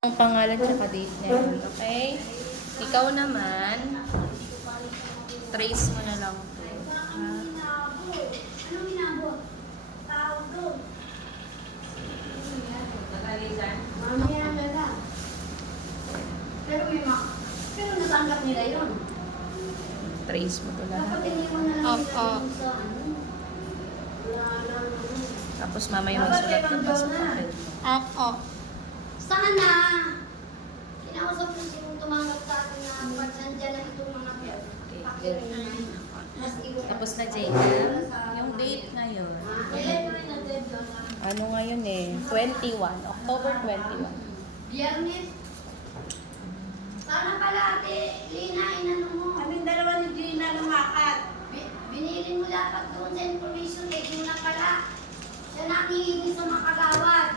Ang pangalan tsaka date niya yun, okay? Ikaw naman, trace mo na lang to. Anong inabot? Tawag doon. Mamaya na lang. Pero natanggap nila yun. Trace mo to lahat. Dapat iniwan na lang nila Opo. sa ano. Wala lang. Tapos mamaya magsulat ka pa sa papel. Ako. Sana! Kinausap ko siya tumanggap sa akin na pag nandyan na itong mga pakirin. Tapos na, Jacob, yung date ngayon. Ano ngayon eh? 21. October 21. Biyernes. Sana pala ate, Lina, inano mo. Kaming dalawa ni Gina lumakat. Binili mo dapat doon sa information eh, yun na pala. Siya nakikinig sa mga kagawad.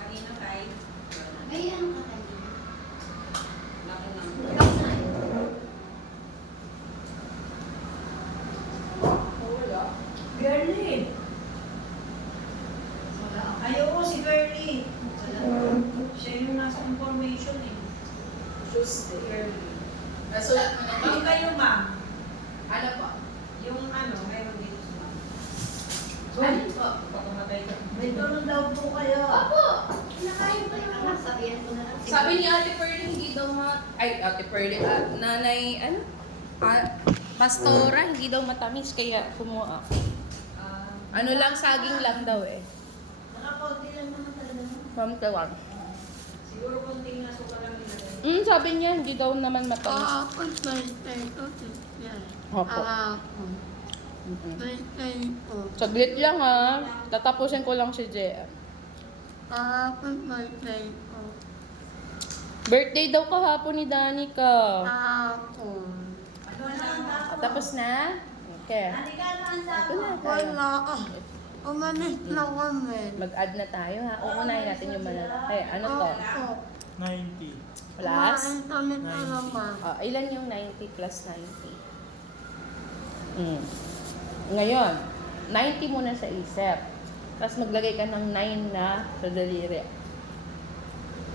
Kanino kay? May ano ka tayo? Laki ng Girlie. Ayoko si Girlie. Siya yung nasa information eh. Tuesday. Girlie. Nasulat mo na Ma'am kayo ma'am. Ano po? Yung ano, meron dito sa ma'am. Ano po? Pagkamatay ka. May tulong daw po kayo. Opo! Kinakain ko yung mga sabihan ko na lang. Sabi ni Ate Pearly, hindi daw Ate Pearly, nanay, ano? Pastora, hindi daw matamis, kaya kumuha. Ano lang, saging lang daw eh. Nakakunti lang naman talaga. From Taiwan. Siguro konting nasuka lang nila. Sabi niya, hindi daw naman matamis. Kahapon may tayo yan. Opo. Kahapon Mm-mm. may tayo. Saglit lang ha. Tatapusin ko lang si JM. Kahapon may tayo. Birthday daw kahapon ni Danica. Kahapon. Ano na? Tapos na? Okay. Halika na ang Ito na tayo. Wala ah. Umalis na kami. Mag-add na tayo ha. Uunahin natin yung malalaki. Ano to? Opo. 90. Plus? Kumain kami na naman. Ilan yung 90 plus 90? Ngayon, 90 muna sa isip. Tapos maglagay ka ng 9 na sa daliri.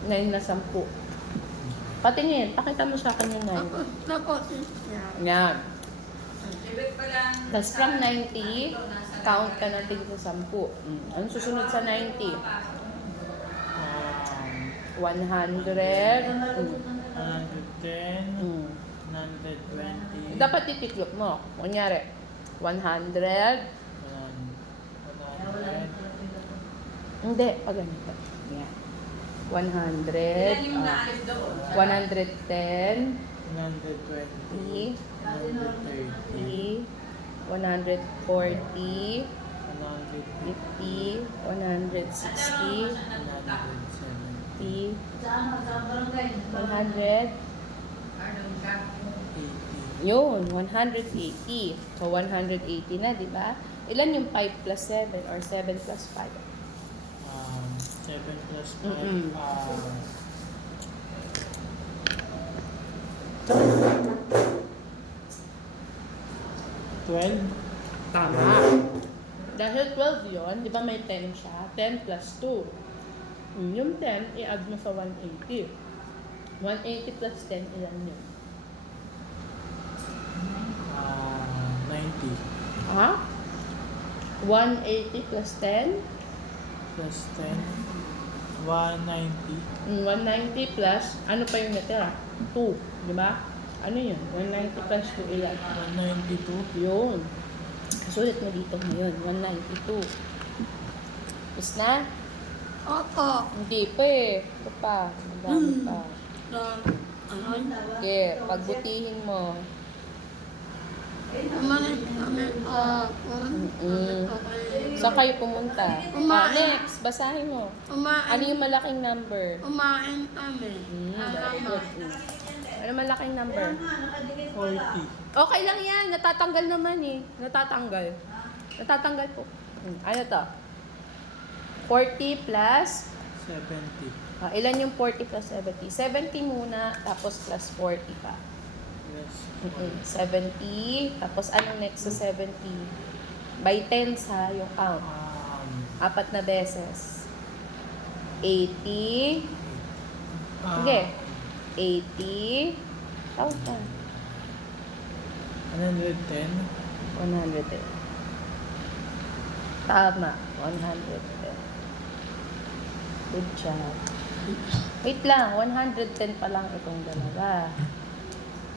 9 na 10. Patingin, pakita mo sa akin yung 9. Tapos siya. Yan. Ibig pa lang. Tapos from 90, count ka natin sa 10. Ano susunod sa 90? 100. 110. 120. Dapat titiklop mo. Kunyari, 100. 100. Hindi, pag ganito. Yan. 100. Ilan yung naalip doon? 110. 120. 130. 130. 140. 150. 50. 160. 170. 50. Saan? Sa barangay? 100. Arnold ka. 80. Yun, 180. So, 180 na, di ba? Ilan yung 5 plus 7 or 7 plus 5? 7 plus 5. Mm-mm. 12. Tama. Dahil 12 yun, di ba may 10 siya? 10 plus 2. Yung 10, i-add mo sa 180. 180 plus 10, ilan yun? 90. Ha? 180 plus 10? Plus 10. 190. 190 plus, ano pa yung natira? 2, di ba? Ano yun? 190 plus 2, ilan? 192. Yun. Sulit mo dito ngayon, 192. Tapos na? Opo. Hindi pa eh. Ito pa. Madami pa. Okay, pagbutihin mo. Umalis kami kahapon. Saan kayo pumunta? Next, basahin mo. Ano yung malaking number? Kumain kami. Very good. Ano malaking number? 40. Okay lang yan. Natatanggal naman eh. Natatanggal. Natatanggal po. Ano to? 40 plus? 70. Ilan yung 40 plus 70? 70 muna, tapos plus 40 pa. Yes. 70. Tapos anong next sa 70? By tens ha, yung count. 4 na beses. 80. Sige. 80. Tawag ka. 110. 110. Tama. 110. Good job. Wait lang. 110 pa lang itong dalawa.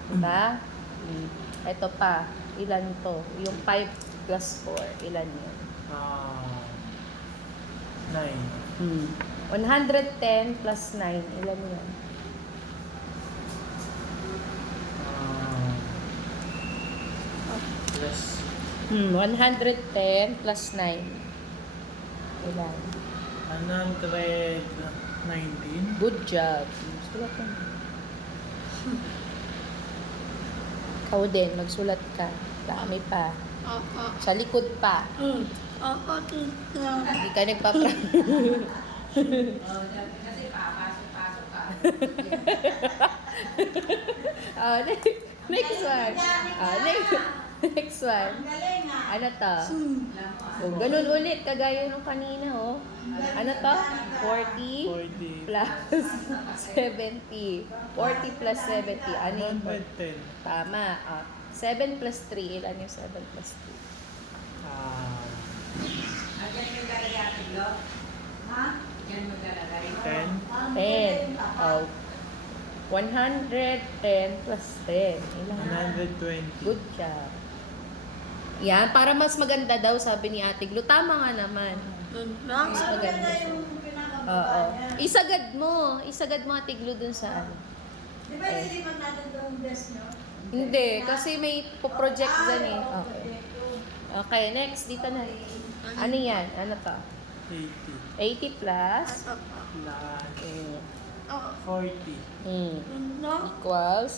Diba? Ito pa. Ilan to? Yung 5 plus 4. Ilan yun? 9. 110 plus 9. Ilan yun? Plus 110 plus 9. Ilan? 119. Good job. Sulat ka na. Ikaw din, magsulat ka. Dami pa. Opo. Sa likod pa. Opo, tita. Hindi ka nagpapra... Kasi papasok-pasok ka. Next one. Next one. Galing ah. Ano to? Oh, ganun ulit, kagaya nung kanina, oh. Ano to? 40 40. plus 70. 40 plus 70. Ano yun? 110. Tama. 7 plus 3. Ilan yung 7 plus 3? Diyan yung galagay, Lo? Ha? Diyan yung galagay. 10. 10. Oh. 110 plus 10. Ilan? 120. Good job. Yan, para mas maganda daw, sabi ni Ate Glo. Tama nga naman. Lang. Mas maganda siya. Yung pinakababa Oo. niya. Isagad mo Ate Glo dun sa ano. Di ba nilipat natin itong desk nyo? Hindi, kasi may project dyan eh. oo, Okay. proyekto. Okay, next. Dito na. Ano yan? Ano to? 80. 80 plus Plus Oo. 40. Equals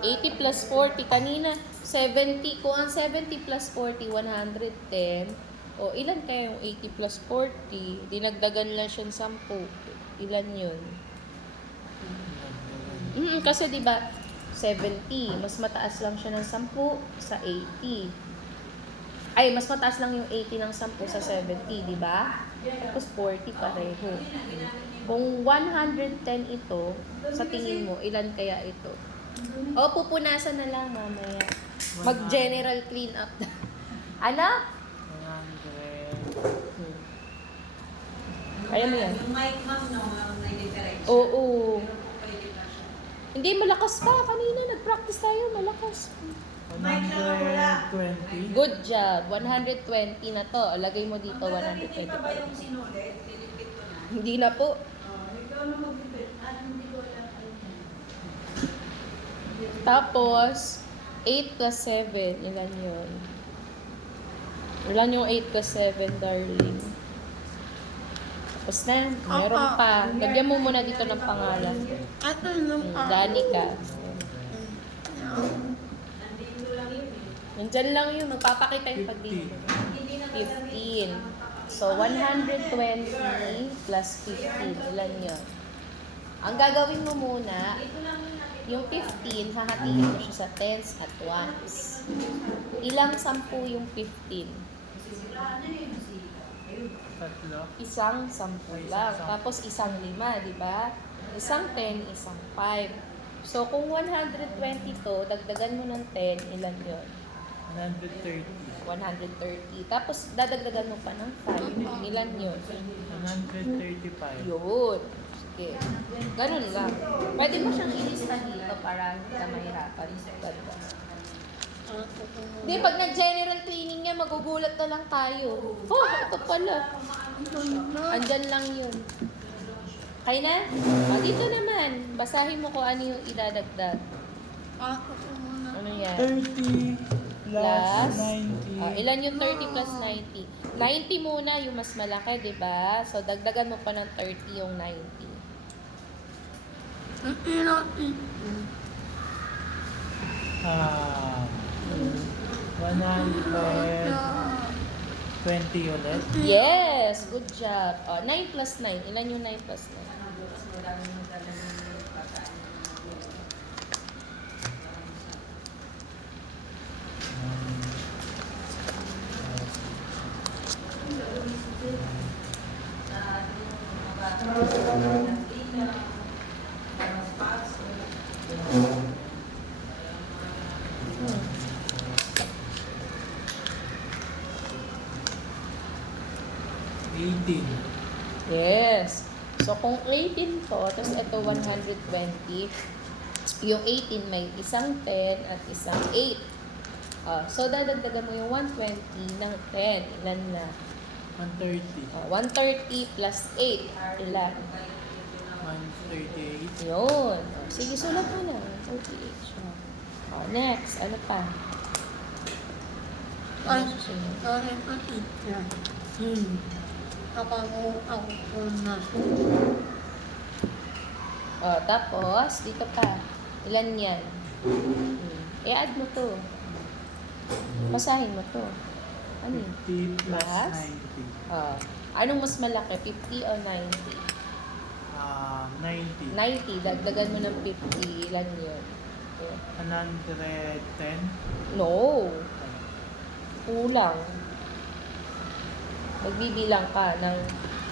80 plus 40. Kanina, 70. Kung ang 70 plus 40, 110. O, ilan kaya yung 80 plus 40? Dinagdagan lang siya ng 10. Ilan yun? Kasi di ba 70, mas mataas lang siya ng 10 sa 80. Ay, mas mataas lang yung 80 ng 10 sa 70, di ba? Tapos 40 pareho. Kung 110 ito, sa tingin mo, ilan kaya ito? O, pupunasan na lang mamaya. Mag-general clean up. Ano? 100. Kaya mo yan? Yung mic, ma'am, no? May difference. Oo. Pero pwede pa siya. Hindi, malakas pa. Kanina, nag-practice tayo. Malakas. 120. Good job. 120 na to. O, lagay mo dito, Hindi pa ba 120. yung sinulit? Nilipit ko na. Hindi na po. Ikaw na mag-ibig. Hindi ko alam. Tapos, 8 plus 7. Ilan yun? Ilan yung 8 plus 7, darling? Tapos na. Meron pa. Lagyan mo muna dito ng pangalan. Ito yung Danica. Nandito lang yun eh. Nandyan lang yun. Magpapakita yung pag dito. Hindi na 15. So, 120 plus 15. Ilan yun? Ang gagawin mo muna, yung 15, hahatiin mo siya sa tens at ones. Ilang 10 yung 15? Tatlo. Isang 10 lang. Tapos isang 5, di ba? Isang 10, isang 5. So, kung 120 to, dagdagan mo ng 10, ilan yun? 130. 130. Tapos, dadagdagan mo pa ng 5. Ilan yun? 135. Yun. Sige. Ganun lang. Pwede mo siyang ilista dito para hindi ka mahirapan. Ganda. Hindi, pag nag-general cleaning niya, magugulat na lang tayo. Oh, ito pala. Andyan lang yun. Kaya na? Dito naman. Basahin mo kung ano yung idadagdag. Ano yan? 30 plus Plus? 90. Ilan yung 30 plus 90? 90 muna yung mas malaki, di ba? So, dagdagan mo pa ng 30 yung 90. Ah, 120 ulit. Yes! Good job. 9 plus 9. Ilan yung 9 plus 9? Um, Eighteen. Yes. So, kung 18 to, tapos ito 120, yung 18 may isang 10 at isang 8. So, dadagdagan mo yung 120 ng 10. Ilan na? 130. 130 plus 8. Ilan? 138. Yun. Sige, sulat mo na. 48 siya. Next. Ano pa? Ay, Ano susunod? sorry po, teacher. Ako na. Tapos, dito pa. Ilan yan? I-add mo to. Basahin mo to. Ano yun? 50 plus Plus? 90. Anong mas malaki? 50 o 90? 90. 90. Dagdagan mo ng 50. Ilan yun? 110. No. Kulang. Magbibilang ka ng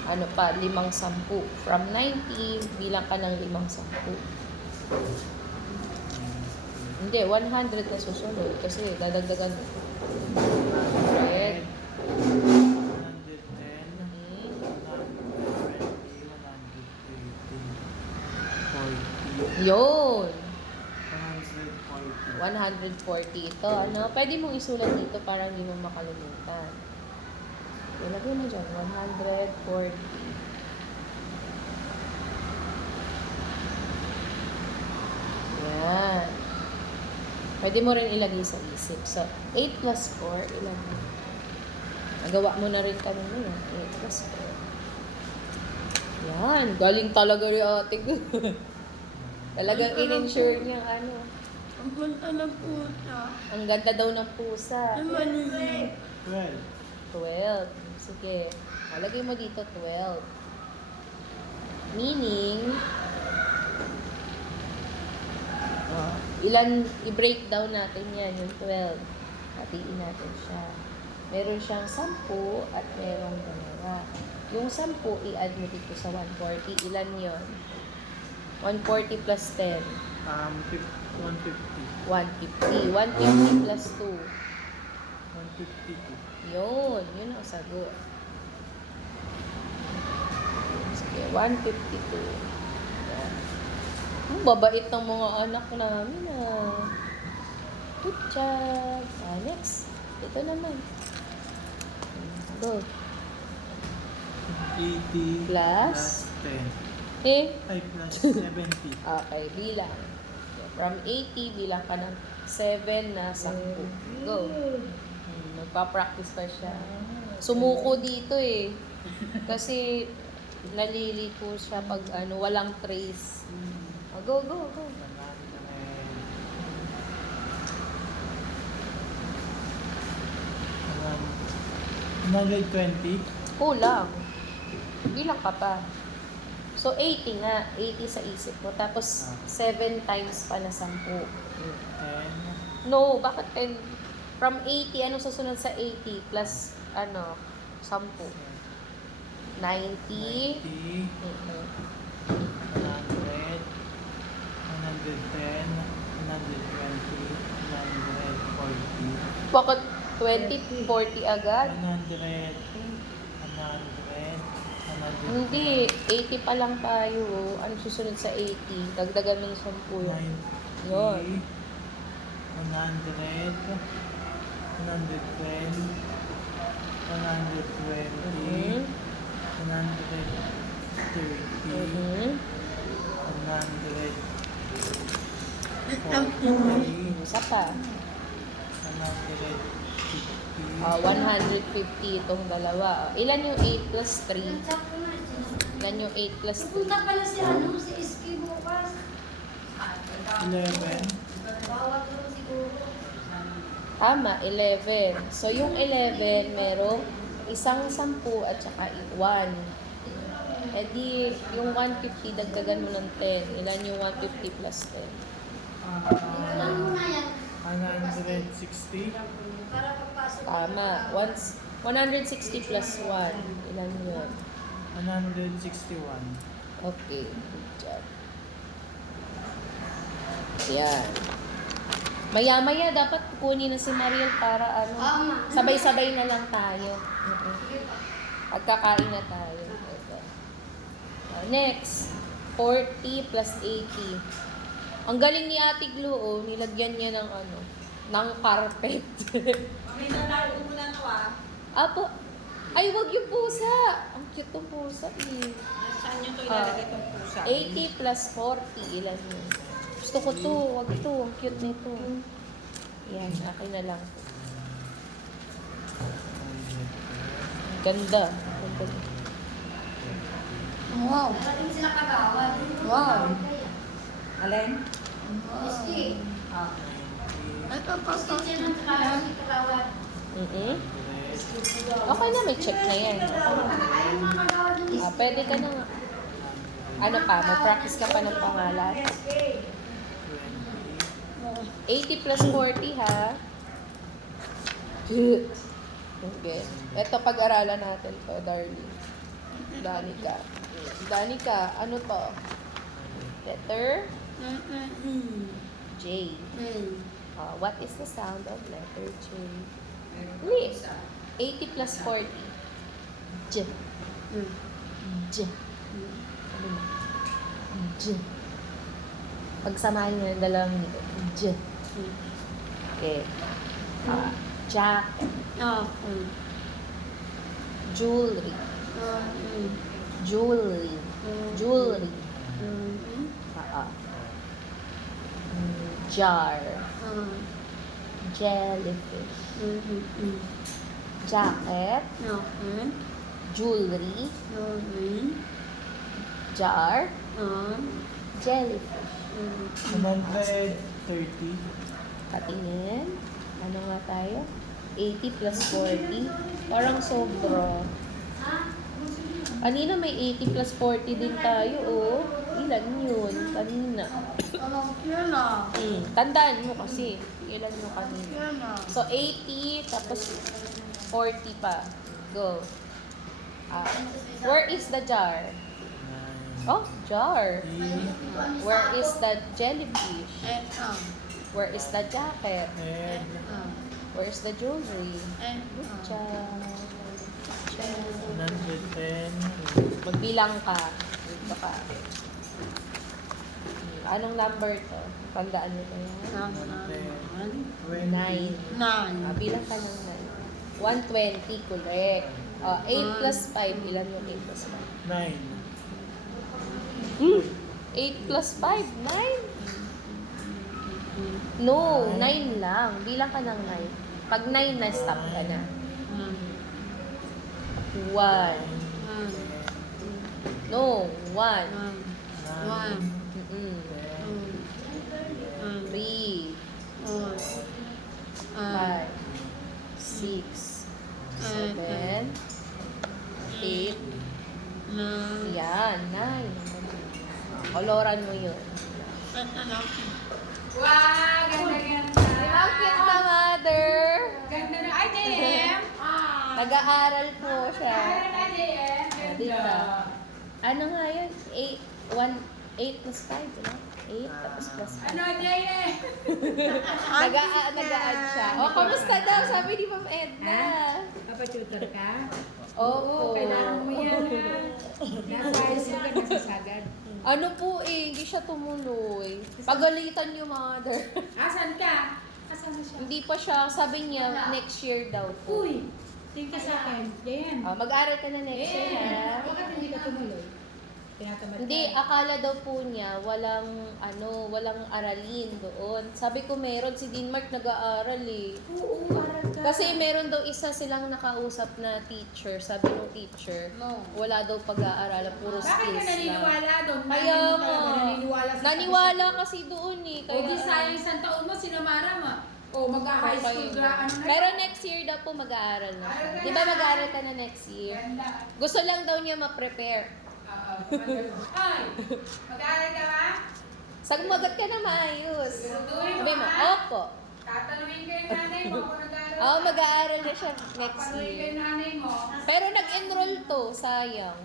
ano pa, 5-10. From 90, bilang ka ng 5-10. Hindi, 100 na susunod kasi dadagdagan mo. 100. 110, 120, 130, 40. Yun. 140. 140 ito. Ano? Pwede mong isulat dito para hindi mo makalimutan. Ilagay mo dyan. 140. Yan. Pwede mo rin ilagay sa isip. So, 8 plus 4, ilan mo? Nagawa mo na rin kanina yun. 8 plus 4. Yan. Galing talaga rin ate ko. Talagang in-ensure niya ano. Ang ganda ng pusa. Ang ganda daw ng pusa. Ang maliit. 12. 12. Sige. Lagay mo dito 12. Meaning, ilan, i-break down natin yan, yung 12. Hatiin natin siya. Meron siyang 10 at merong 2. Yung 10, i-add mo dito sa 140. Ilan yon? 140 plus 10. 150. 150. 150 plus 2. 152. Yun ang sagot. Sige, 152. Yan. Ang babait ng mga anak namin Good job. Next. Ito naman. Go. 80 Plus? 10. Eh, Ay, plus 70. okay, bilang. From 80, bilang ka ng 7 na 10. Go. Magpa-practice pa siya. Sumuko dito eh. Kasi nalilito siya pag walang trace. Go. 120. Kulang. Bilang ka pa. So, 80 nga. 80 sa isip mo. Tapos, 7 times pa na 10. 10. No, bakit 10? From 80, anong susunod sa 80? Plus, 10. 90. 90. 100. 110. 120. 140. Bakit 20, 40 agad? 100. 100. Hindi, 80 pa lang tayo. Ano susunod sa 80? Dagdagan mo ng 10 yan. 90. Yun. 100. 110. 120. 130. 140. Isa pa. 150. 150 itong dalawa. Ilan yung 8 plus 3? Nag-chat ko na. Ilan yung 8 plus 3? Pupunta pala si si Iski bukas. 11. Bawat doon siguro. Tama, 11. So, yung 11, merong isang 10 at saka 1. Eh di, yung 150, dagdagan mo ng 10. Ilan yung 150 plus 10? Ilan mo na yan? 160. Para pagpasok. Tama. 160 plus 1. Ilan yun? 161. Okay, good job. Yan. Maya-maya dapat kukunin na si Mariel para ano, Tama. sabay-sabay na lang tayo. Sige po. Pagkakain na tayo. Ito. Next, 40 plus 80. Ang galing ni Ate Glo, oh, nilagyan niya ng ano, ng carpet. Mamaya na tayo muna to Apo, ay wag yung pusa. Ang cute ng pusa eh. Saan nyo to ilalagay tong pusa? 80 plus 40, ilan yun? Gusto ko to, wag to. Ang cute nito. Yan, akin na lang. Ganda. Ganda. Wow. Narating sila kagawad. Wow. Alin? Miski. Ito pa Miski siya ng kagawad. Okay na, may check na yan. Ayaw mga kagawad ng miski. Pwede ka na nga. Ano pa, mag-practice ka pa ng pangalan. 80 plus 40 ha. Okay. Ito pag-aralan natin to, darling. Danica. Danica, ano to? Letter J. What is the sound of letter J? Wait. 80 plus 40. J. J. Ano na? J. Pagsamahin nyo ng dalawang nito. J. Okay. Jacket. Jewelry. Jewelry. Jewelry. Jar. Jellyfish. Jacket. Jewelry. Jar. Jellyfish. 130. Patingin. Ano nga tayo? 80 plus 40. Parang sobra. Kanina may 80 plus 40 din tayo, oh. Ilan yun? Kanina. Yan na. Tandaan mo kasi. Ilan yung kanina. Yan na. So, 80 tapos 40 pa. Go. Where is the jar? Oh, jar. Where is the jellyfish? Ito. Where is the jacket? And Where is the jewelry? Ito. Jar. 110. Magbilang ka. Dito ka. Anong number to? Tandaan mo ba yan? 9. Bilang ka ng 9. 120, correct. 8 plus 5. Ilan yung 8 plus 5? 9. 8 plus 5? 9? No, 9 lang. Bilang ka ng 9. Pag 9 na, stop ka na. 1. No, 1. 3. 5. 6. 7. 8. Yan, 9. Koloran mo yun. Wow! Ganda-ganda! Ang cute na, mother! Ganda na! Ay, JM! Nag-aaral po siya. Ay, JM! Dito. Ano nga yun? 8 plus 5, diba? 8 tapos plus 5. Ano, JM? Nag-a-add siya. O, kamusta daw? Sabi ni Ma'am Edna. Papatutor ka? Oo. Kailangan mo yan, ha? Nasa high school ka, nasa sagad. Ano po hindi siya tumuloy. Pagalitan yung mother. Asan ka? Asan na siya? Hindi pa siya, sabi niya, next year daw po. Uy! Tingin ka sa akin. JM. Mag-aral ka na next year, ha? Bakit hindi ka tumuloy? Tinatamad Hindi, ka. akala daw po niya walang aralin doon. Sabi ko meron, si Denmark nag-aaral eh. Oo, aral ka. Kasi meron daw isa silang nakausap na teacher. Sabi ng teacher, wala daw pag-aaralan, puro Bakit ka skills lang. naniniwala doon? Kaya Hindi nga, talaga naniniwala sa naniwala kasi doon eh. O di sayang isang taon mo, sinamara mo. O mag-high school ka, ano na? Pero next year daw po mag-aaral na siya. Di ba mag-aaral ka na next year? Ganda. Gusto lang daw niya ma-prepare. Ay, mag-aaral ka ba? Sagmagot ka na maayos. Siguraduhin Sabi mo, mo, ha? opo. Tatanungin ko yung nanay mo kung nag-aaral Oo, mag-aaral na siya next Papanuhin ko year. yung nanay mo. Pero nag-enroll to, sayang.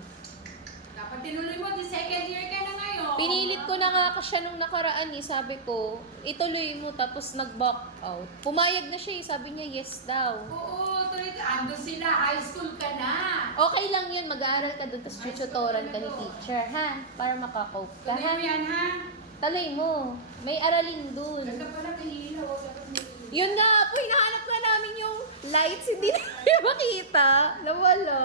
Dapat tinuloy mo, di second year ka na ngayon. Pinilit ko na nga siya nung nakaraan eh. Sabi ko, ituloy mo tapos nag-back out. Pumayag na siya eh. Sabi niya yes daw. Oo, tuloy ka. Ando sila, high school ka na. Okay lang yun, mag-aaral ka doon tapos tututoran ka ni teacher, ha? Para makakope ka, Tuloy ha? mo yan, ha? Tuloy mo. May aralin dun. Ganda pala may ilaw. Dapat may ilaw. Yun nga po, hinahanap na namin yung lights, hindi namin makita. Nawala.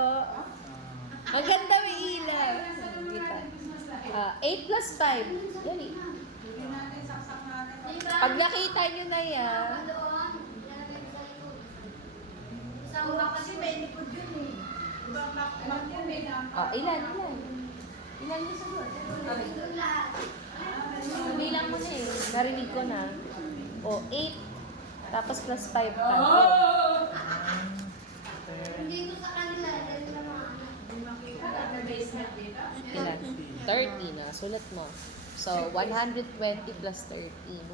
Ang ganda may ilaw. Kita. 8 plus 5. Dali. Hindi natin, saksak natin. Pag nakita nyo na yan, Doon, ilalagay mo sa likod. Sa Oo, umak kasi may likod yun eh. Ibang back yan, may dampak. ilan? Ilan yung sagot? Doon lahat. Bilang mo na eh. Narinig ko na. 8. Tapos plus 5 pa. Hindi ko sa kanila, dahil na mga anak. Hindi makita. May basement dito. Ilan? 30 na. Sulat mo. So, 120 plus 13. 120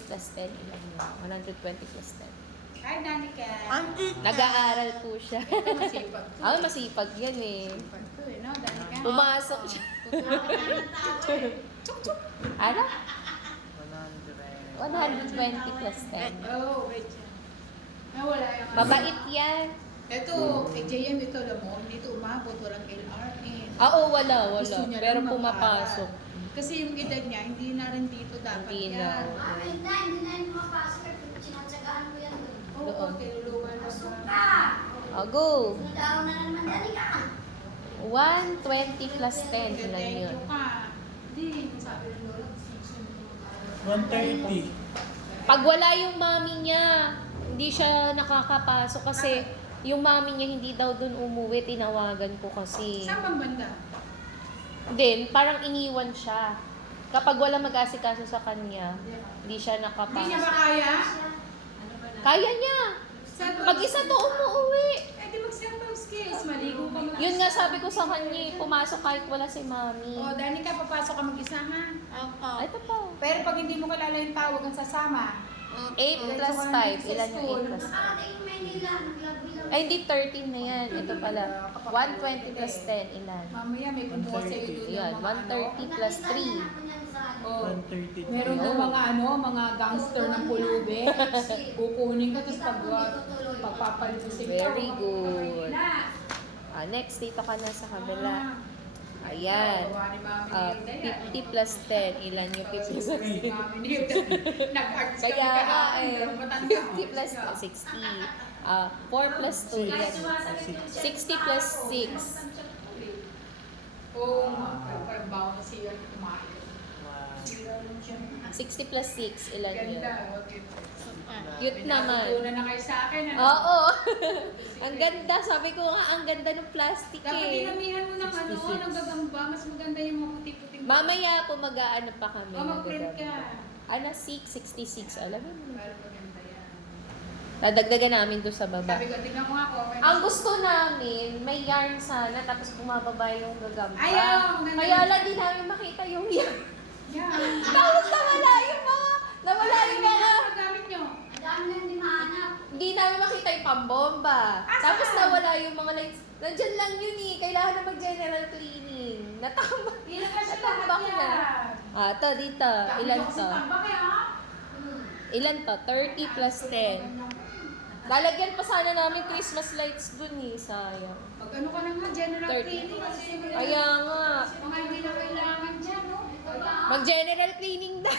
plus 10. Ilan yun? 120 plus 10. Hi, Danica. Nag-aaral po siya. Masipag to. Masipag yan eh. Masipag to eh, no, Danica? Pumasok siya. Ano? 120 plus 10. Oh, wait yan. Nawala yung Mabait yan. Ito, kay JM, ito alam mo, hindi ito umabot, walang LRA. Oo, wala. Gusto niya Pero lang pumapasok. mag-aaral. Kasi yung edad niya, hindi na rin dito dapat Hindi na, yan. oo. Hindi na yung mapasok. Sinatsagaan ko yan doon. Oo, Doon. tinulungan na Pasok sa... ka! Go! Sunod araw na naman, dali ka! 120 plus 10. Ilan Thank yun? you ka. Hindi, sabi ng lola, 130. Pag wala yung mami niya, hindi siya nakakapasok kasi yung mami niya hindi daw dun umuwi, tinawagan ko kasi. Saan bang banda? Then, parang iniwan siya. Kapag wala mag-asikaso sa kanya, hindi siya Hindi niya nakapasok. ba kaya? Kaya niya! Saan ba? Mag-isa to umuwi. Eh, di mag-sample skills. Maligo ka mag-isa. Yun nga sabi ko sa kanya, pumasok kahit wala si mami. O, Danica, papasok ka mag-isa, ha? Ito pa. Pero pag hindi mo kilala yung tawag ang sasama. 8 plus 5. Ilan yung 8 plus 5? Nakarating Maynila, naglabi lang. Ay, hindi 13 na yan. Ito pala. 120 plus 10. Ilan? Mamaya may kumuha sa'yo doon Yan, ng mga 130 plus 3. Oh, 130. meron daw mga mga gangster ng pulube. Kukunin ka tapos pagpapalit mo si Very good. Next, dito ka na sa kabila. Ayan. 50 plus 10. Ilan yung 50 plus 10? Nag-arts Kaya nga eh. 50 50 plus 60. 4 plus 2. Yan. 60 plus 6. Oo, parang bawal na siya kumain. 60 plus 6. Ilan yun? Ganda. Cute naman. Pinatutunan na kayo sa akin. Ano? Oo. Ang ganda. Sabi ko nga, ang ganda ng plastic Dapat eh. dinamihan mo ng ano, ng gagamba. Mas maganda yung mga puti-puting. Mamaya po mag-aano pa kami. Mag-print ka. Ano, 666. Alam mo. Pero maganda yan. Dadagdagan namin doon sa baba. Sabi ko, tignan ko nga ako. Ang gusto namin, may yarn sana, tapos bumababa yung gagamba. Ayaw, maganda. Kaya lang di namin makita yung yarn. Yan. Tapos nawala yung mga, Ang gamit nyo. Ang dami na hindi mahanap. hindi namin makita yung pambomba. Asan? Tapos nawala yung mga lights. Nandyan lang yun eh. Kailangan na mag-general cleaning. Natambak. Ilagay siya Natambak lahat na. yan. To, dito. Ilan Kasi to? tambak eh, ha? Ilan to? 30 plus 10. Lalagyan pa sana namin Christmas lights dun eh. Sayang. Pag ano ka na nga, general 30. cleaning. Kasi Kaya nga. mga hindi na kailangan dyan, no? Mag-general cleaning daw.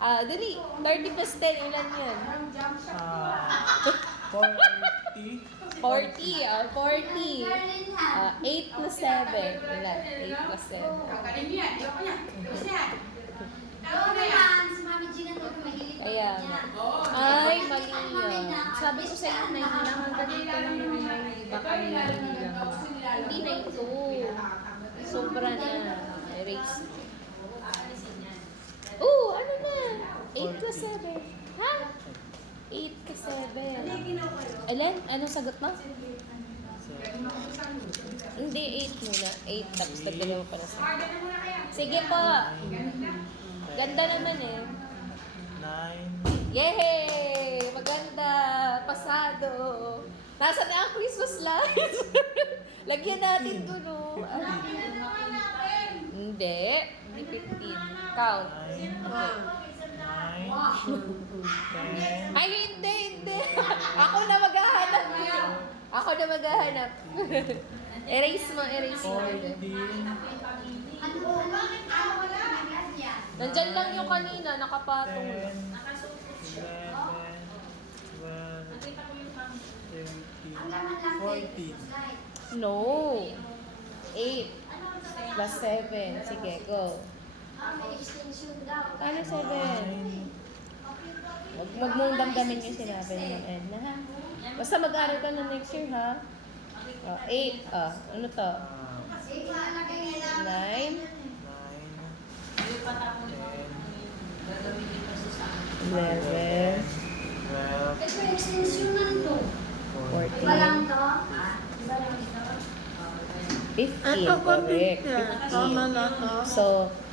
Dali. 30 plus 10. Ilan yan? Parang jump shot. 40. 40. 40. Garland yan. 8 plus 7. Ilan? 8 plus 7. Kakain niyo yan. Ayoko yan. Ayos yan. Oo naman, si Mami Gina ito mahilig ko Kaya yan. nga. Oo. Ay, mali yan. Sabi ko sa inyo na hinahanap ko na yung baka nilagay lang. Hindi na ito. Sobra na. Erase. Ano na? 8 plus 7. Ha? 8 plus 7. Ellen, anong sagot mo? Hindi, 8 muna. 8 tapos nagdalawa pa na sa. Sige po. Ganda naman eh. 9. Yay! Maganda! Pasado! Nasaan na ang Christmas lights? Lagyan natin dun, oh. Hindi. Hindi 15. Count. 9, Okay. 9, 10, Ay, hindi. Ako na maghahanap. Ako na maghahanap. Erase mo. 14, Ano ba? Bakit ako wala? Nandyan lang yung kanina, nakapatong 10, lang. 11, 12, Ang laman lang 13, 14. No. 8 plus 7. Sige, go. May extension daw. Paano 7? Huwag mong damdamin yung sinabi ni Ma'am Edna, ha? Basta mag-aaral ka na next year, ha? 8. Ano to? 9, 11, 12, Ito yung extension na ito. 14, Iba lang to? Iba lang ito? 15. Ito ko Correct. teacher. Tama 15. na to. So,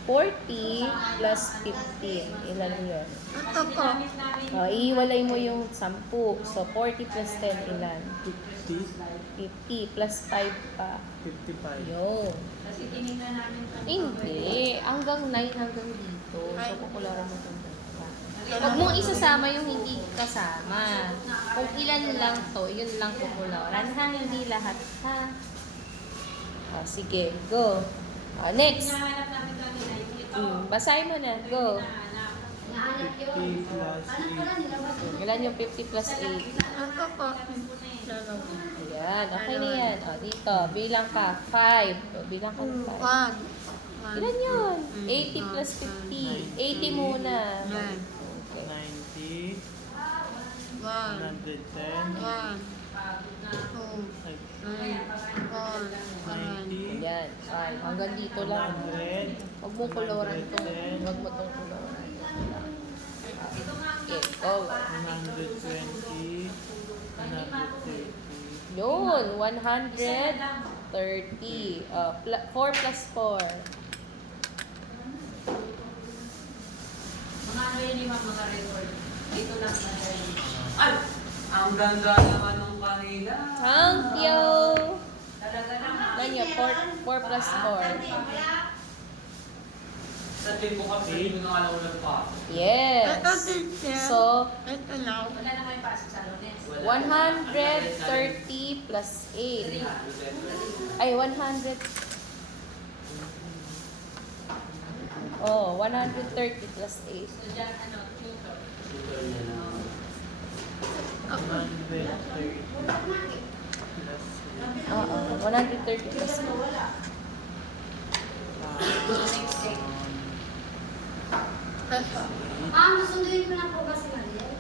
40 plus 15. Ilan yun? Ito po. Iiwalay mo yung 10. So, 40 plus 10 ilan? 50, 50 plus 5 pa. 55. Yun. Kasi tinignan namin ito. Hindi. Hanggang 9 hanggang dito. So, kukularan mo itong dalawa. Huwag mong isasama yung hindi kasama. Kung ilan lang to, yun lang kukularan. Ha? Hindi lahat, ha? Sige. Go. Next. Hinahanap namin kanina yung ito. Basahin mo na. Go. Hinahanap. Nahanap yun. 50 plus Ano pala nilabas yun? Ilan yung 50 plus 8? Ito po. Dalawa. Ayan. Okay na yan. Dito. Bilang ka. 5. Bilang ka ng 5. 1. Ilan yun? 80 plus 50. 80 muna. Okay. 90, 1. 110, 1. 2. 90, Ayan. 5. Hanggang dito lang. 100, Huwag mo koloran to. Huwag mo tong koloran. Okay. Go. 120, 130, Yun. 130. 4 plus 4. Mga ano yun yung mga record. Dito lang na rin. Ay! Ang ganda naman ng kanila. Thank you. Talaga naman. Nanyo, 4 plus 4. Sa tempo kasi hindi ko alam na pa. Yes. Ito teacher. So, Ito lang. Wala na kayo pasok sa lunes. 130 plus 8. Ay, 100. Oh, 130 plus 8. So dyan, ano, tutor. 130 plus Oo, 130 plus 8. Next day. Ito. Ma'am, susunduin ko na po ba si Mariel?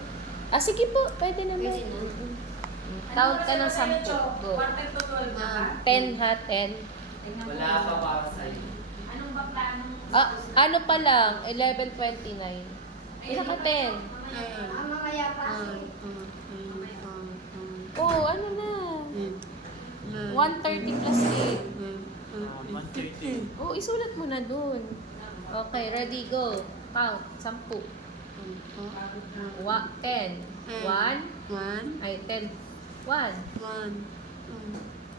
Sige po, pwede naman. Pwede na. Count ka ng 10. Go. Quarter to 12 na ba? 10 ha, 10. Tingnan mo. Wala pa para sa'yo. Anong ba planong? Ano pa lang, 11:29. Ilan ka 10? Ang mga yapa. Oh, ano na? 130 plus 8. 130. Oh, isulat mo na dun. Okay, ready, go. Count, 10. 10. 1. 1. Ay, 10. 1. 1. 2.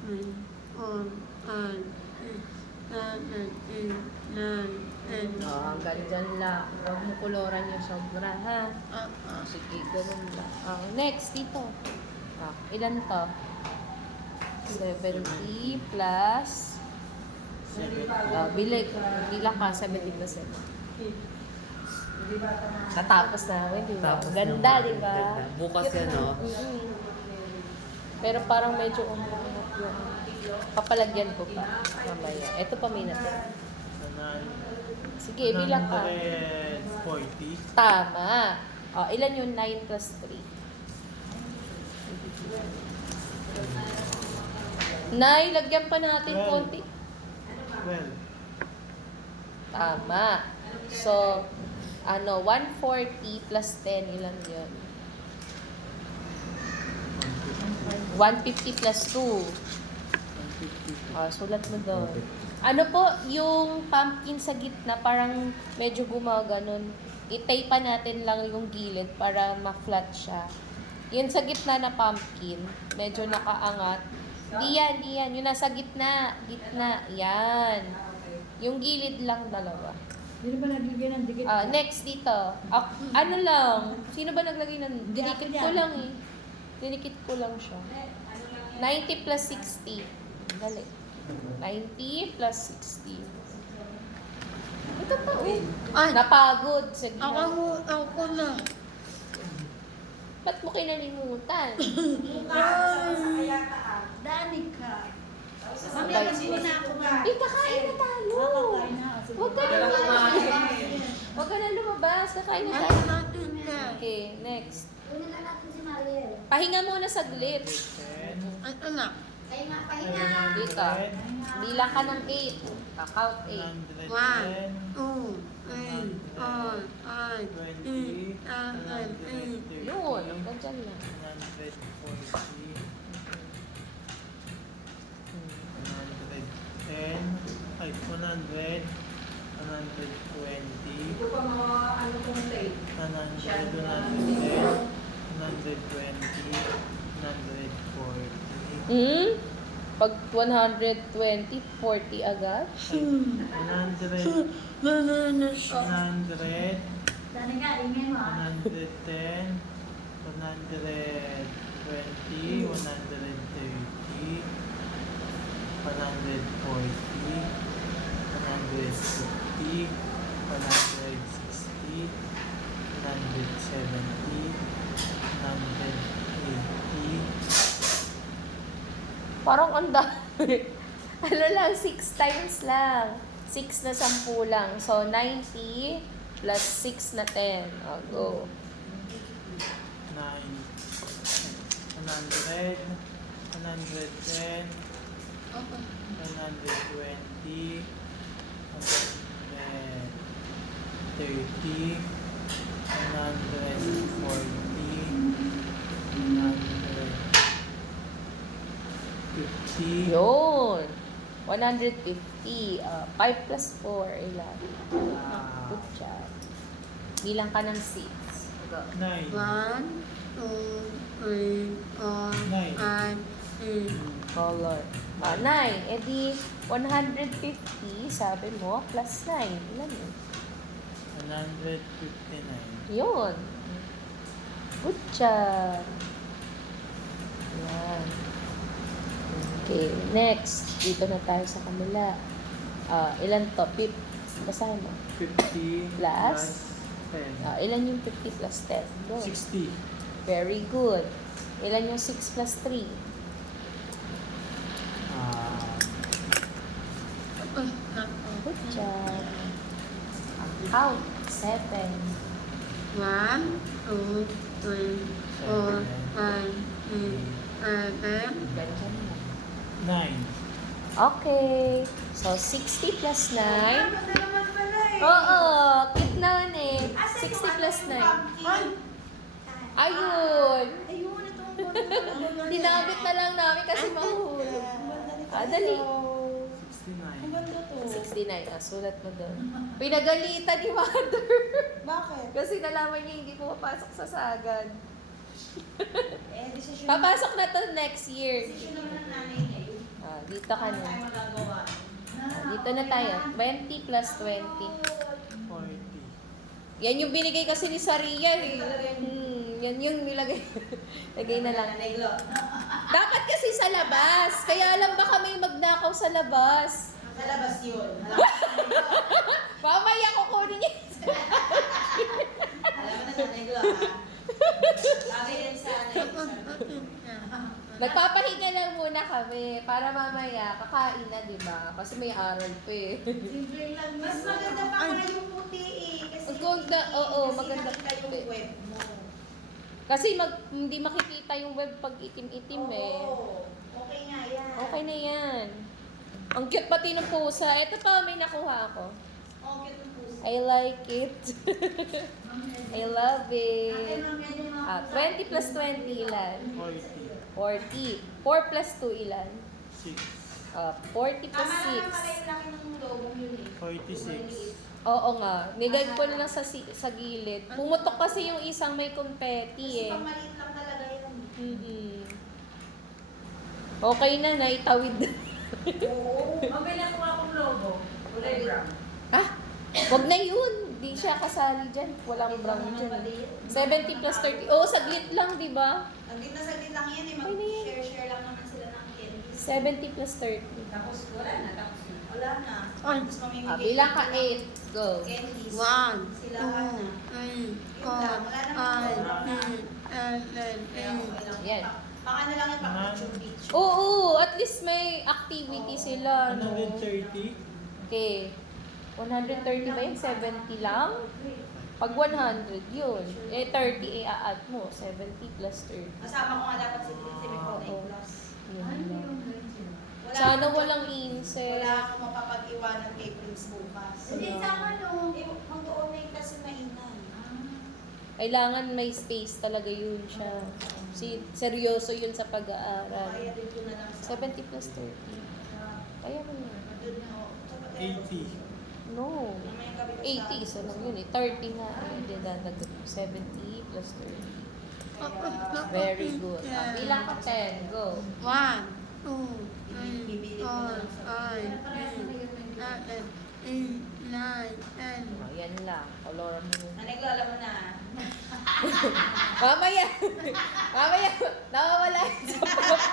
3. 4. 5. 6. 7. 8. 9. 10. Hanggang dyan lang. Huwag mo koloran yung sobra, ha? Sige, ganun lang. Next, dito. Ilan to? 70 plus... bilang ka, 70 plus 7. Natapos namin, di ba? Tapos Ganda, naman. di ba? Ganda. Bukas yan, no? Pero parang medyo umuunat yung... Papalagyan ko pa. Mamaya. Ito pa may natin. Sige, bilang ka. 140, Tama. Ilan yung 9 plus 3? 9, lagyan pa natin 12. konti. 12, Tama. So, 140 plus 10, ilan yun? 150 plus 2. 150. Sulat mo doon. Ano po, yung pumpkin sa gitna, parang medyo gumaganon. I-tape pa natin lang yung gilid para ma-flat siya. Yun sa gitna na pumpkin, medyo nakaangat. Di yan, di yan. Yung nasa gitna. Gitna. Yan. Yung gilid lang dalawa. Hindi ba naglagay ng dikit? Next dito. Ano lang? Sino ba naglagay ng... Dinikit ko lang eh. Dinikit ko lang siya. 90 plus 60. Dali. 90 plus 60. Ito pa oh. Ay, Napagod. Sige. ako na. Ba't mo kinalimutan? Danica. Mamaya kasi na ako nga. Eh, kakain na tayo. Huwag ka na Kailangan kumain. Huwag ka na lumabas. Kakain na Ay, tayo. natin na. Okay, next. Kunin na natin si Mariel. Pahinga muna saglit. 10, Ay, anak. Pahinga, pahinga. Dito. Bilang ka ng 8. Count 8. 110, 1, 2, 3, 4, 5, 6, 7, 8. Yun. Hanggang dyan lang. 140, 110, ay, 100, 120, Ito pa mga ano kong tape. 100, 110, 120, 140, Hmm? Pag 120, 40 agad? 100, 100, Dani nga, ingay mo. 110, 120, 130, 140, 150, 160, 170, 180, Parang ang dami. Ano lang, 6 times lang. 6 na 10 lang. So, 90 plus 6 na 10. O, go. 100, 110, 120, 130, 140, 150, Yun. 150. 5 plus 4. Ilan? Good job. Bilang ka ng 6. Go. 9, 1, 2, 3, 4, 5, 6, Color. 9. E di, 150, sabi mo, plus 9. Ilan yun? 159. Yun. Good job. Yan. Okay, next. Dito na tayo sa kamila. Ilan to? Basahin mo. 50 Plus? 10. Ilan yung 50 plus 10? Go. 60. Very good. Ilan yung 6 plus 3? Good job. Count. 7. 1, 2, 3, 4, 5, 6, 7, Ganyan mo. 9. Okay. So, 60 plus 9. Ano naman pala eh. Oo. Cute naman eh. 60 plus 9. Ayun. Ayun, itong ganda. Dinabit na lang namin kasi mahulog. Dali. 69. Ganda to. 69. Sulat mo doon. Pinagalitan ni Mother. Bakit? Kasi nalaman niya hindi pumapasok sa sagad. Decision. Papasok na to next year. Decision naman ng nanay niya yun. Dito ka Ano tayo na. magagawa? Dito na tayo. 20 plus 20. 40. Yan yung binigay kasi ni Saria eh. Yan yung nilagay. Lagay na lang. Nanay Glo. Dapat kasi sa labas. Kaya alam ba kami magnakaw sa labas? Sa labas yun. Mamaya kukunin niya. Alam mo na Nanay Glo ha. Bagay yan sa Nagpapahinga lang muna kami para mamaya kakain na, di ba? Kasi may aral pa eh. Simple lang. Mas maganda pa pala yung puti eh. Kasi Ang ganda, oo, kasi maganda nakita yung puti. web mo. Kasi hindi makikita yung web pag itim-itim eh. Oo. Okay nga yan. Okay na yan. Ang cute pati ng pusa. Ito pa, may nakuha ako. Okay yung puso. I like it. I love it. 20 plus 20 ilan? 40. 40. 4 plus 2 ilan? 6. 40 plus Tama na pala 6. yung laki ng lobong yun eh. 46. Oo nga. Nigay ko na lang sa gilid. Pumutok kasi yung isang may Kasi confetti eh. pag maliit lang talaga yan. Mm-mm. Okay na, naitawid. Oo. Mabay na kung akong logo. Kulay brown. Ha? Wag na yun. Di siya kasali dyan. Walang brown dyan. 70 plus 30. Oo, saglit lang, di ba? Saglit na saglit lang yan eh. Ay, na yan. Mag-share lang naman sila ng candies. 70 plus 30. Tapos wala na. Tapos wala na. Ay. Tapos mamimigay. Ah, bilang ka 8. Go. Candies. 1, Sila 2, 3, 4, 5, 6, 7, Kaya okay lang. 8. Yan. Baka na lang yung pang-picture. Oo, at least may activity sila. No? 130. Okay. 130 ba yun? 70 lang? Pag 100, yun. Eh, 30, i-add mo. 70 plus 30. Kasama ko nga dapat si Lindsay may Oo. 9 plus. Yun lang. Wala Sana akong- walang insect. Wala akong mapapag-iwanan kay Prince bukas. Hindi, sama no. Eh, mag-doon na yung kasi mainan. Kailangan may space talaga yun siya. Seryoso yun sa pag-aaral. Kaya din ko na lang sa... 70 plus 30. Kaya mo yun. Doon na ako. Dapat 80. No. Mamaya gabi ko 80 isa lang yun eh. 30 na. Ayun, dinadagot mo. 70 plus 30. Very good. Ah, bilang ka 10. Go. 1, 2, 3, 4, 5, 6, 7, 8, 9, 10. Oh, yan lang. Koloran mo. Naneglala mo na. Mamaya. Mamaya. Nawawala yun sa pag-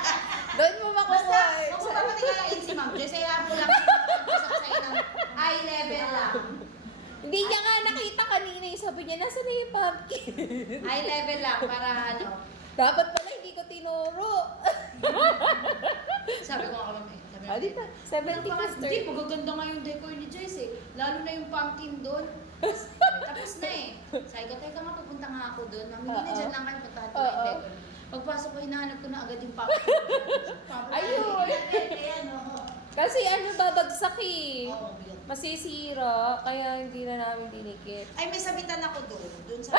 Doon mo Basta, makukuha. eh. kung papatingalain si Ma'am Jess, ay ako lang sa'yo ng eye level lang. Hindi niya nga nakita kanina yung sabi niya, nasa na yung pumpkin? Eye level lang para ano. Dapat pala hindi ko tinuro. Sabi ko nga kami. Ah, dito. 70 plus Hindi, 30. magaganda nga yung decor ni Joyce eh. Lalo na yung pumpkin doon. Tapos na eh. Sabi ko, teka nga, pupunta nga ako doon. Mami, hindi na Oo. dyan lang kayo puntahan ko Oo. yung decor. Pagpasok ko, hinahanap ko na agad yung pumpkin. Ayun. Ayan, oo. Kasi ano, babagsak eh. Oo, bigat. Masisira, kaya hindi na namin dinikit. Ay, may sabitan ako doon. Doon sa...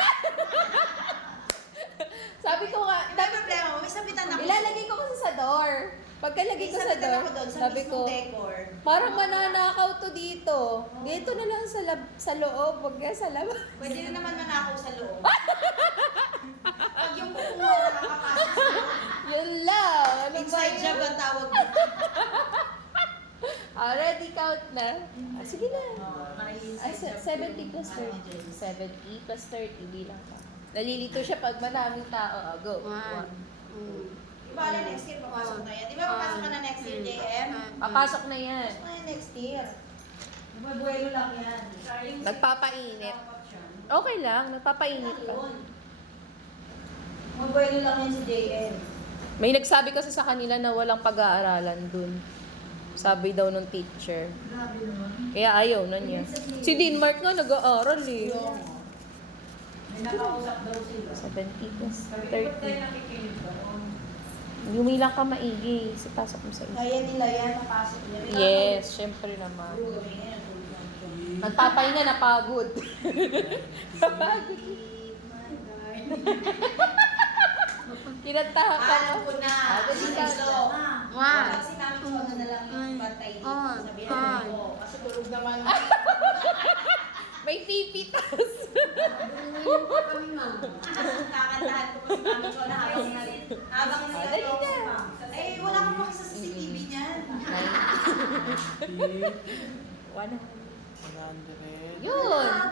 Sabi ko nga, May problema mo, may sabitan ako. ilalagay ko kasi sa door. Pagkalagay May ko sa sabitan door, ako doon sa sabi ko, mismong decor. parang mananakaw to dito. Dito na lang sa loob, wag nga sa labas. Pwede na naman manakaw sa loob. Pag yung kukuha na nakakapasok sa loob. Yun lang. Ano ba Inside yun? job ang tawag dito. Ready, count na. Ah, sige na. Ay, Inside job. 70 plus 30. 70 plus 30, bilang ka. Nalilito siya pag maraming tao. Ah, go. 1, 2, Di ba, ala, next year papasok na yan? Di ba papasok ka na next year, JM? Papasok na yan. Papasok na yan next year. Buwelo lang yan. Nagpapainit. Okay lang, nagpapainit pa. Buwelo lang yan si JM. May nagsabi kasi sa kanila na walang pag-aaralan dun. Sabi daw ng teacher. Kaya ayaw na niya. Si Denmark nga nag-aaral eh. May nakausap daw sila. 70 plus Sabi ko, ba't tayo 30. nakikinig doon? Yumilang ka maigi. Kasi pasok mo sa isa. Kaya nila yan, papasok nila. Yes, syempre naman. Puro kami ngayon, tulog lang. Nagpapahinga, napagod. Napagod. Kinantahan ka Alam mo. ko na. Ah, dali ka. Hello. One, Kasi namin ko na lang yung bantay dito. Sabihan Ay. mo. Kasi tulog naman. May pipitas. Kakantahan ko kasi namin ko na habang Ah, dali nagagawa na. ko pa. Eh, wala akong makisa sa CCTV niyan. 50. 100. 100. Yun. Wala.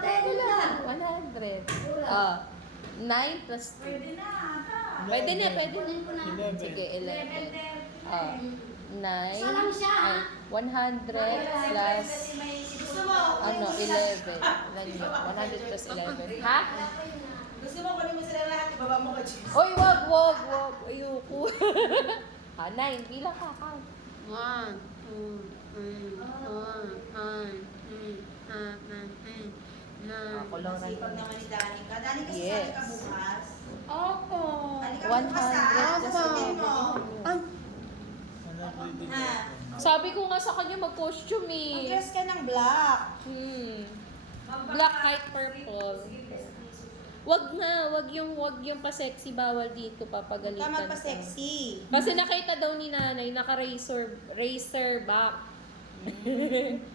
100. Ah. 9 plus 2. Pwede na. Pwede na, pwede na. Kunin ko na. 11. Sige, 11. Ah. 9. Isa lang siya, ay, 100 plus Gusto mo? ano, 11. Ilan yun? 100 plus 11. Ha? Gusto mo kunin mo sila lahat, ibaba mo ka, Cheese. Oy, wag. Ayoko. Ah, 9. Bilang ka, count. 1, 2, 3, 4, 5, 6, 7, 8, 9. Ako lang Sipag rin. naman ni Danica. Danica, Yes. sasali ka bukas. Opo. Halika 100 bukas ha. plus Sasabihin mo. 11. Ay, 100 din. Ha? Sabi ko nga sa kanya mag-costume eh. Mag-dress ka ng black. Black, white, purple. Wag yung pa-sexy, bawal dito, Huwag papagalitan. ka magpa-sexy. Kasi nakita daw ni nanay, naka-racer back.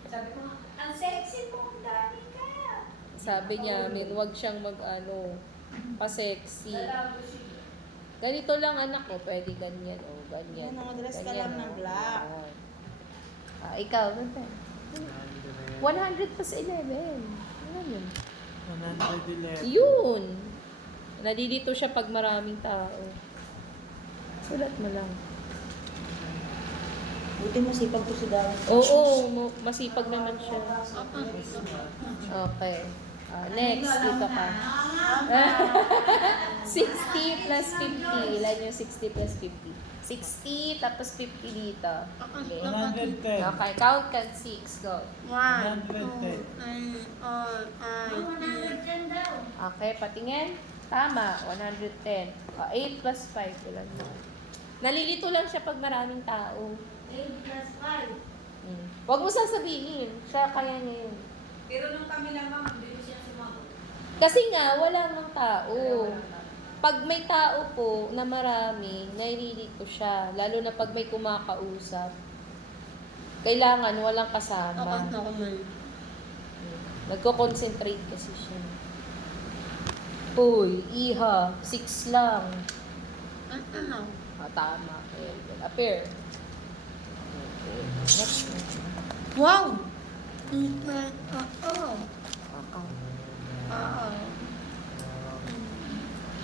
Sabi ko, ang sexy mo, Danica. Sabi niya, wag siyang pa-sexy. Ganito lang anak ko, pwede ganyan o ganyan. Ano, madalas ka Ganyan, lang ng oh. black. Ayan. Ikaw, ganda. 100 plus 11. Ano yun? 111. Yun! Nalilito siya pag maraming tao. Sulat mo lang. Buti mo sipag ko sa daw. Oo, masipag naman siya. Okay. Next, dito ka. 60 plus 50. Ilan yung 60 plus 50? 60 tapos 50 dito. Okay. 110. Okay, count ka 6. Go. 110. Okay, patingin. Tama, 110. 8 plus 5. Ilan mo? Nalilito lang siya pag maraming tao. 8 plus 5. Huwag mo sasabihin. Siya kaya niya yun. Pero nung kami lang ma'am, hindi siya sumagot. Kasi nga, wala mang tao. Pag may tao po na marami, nalilito siya. Lalo na pag may kumakausap. Kailangan walang kasama. Nagko-concentrate kasi siya. Uy, iha, 6 lang. Tama. Okay. Appear. Okay. Next. Wow!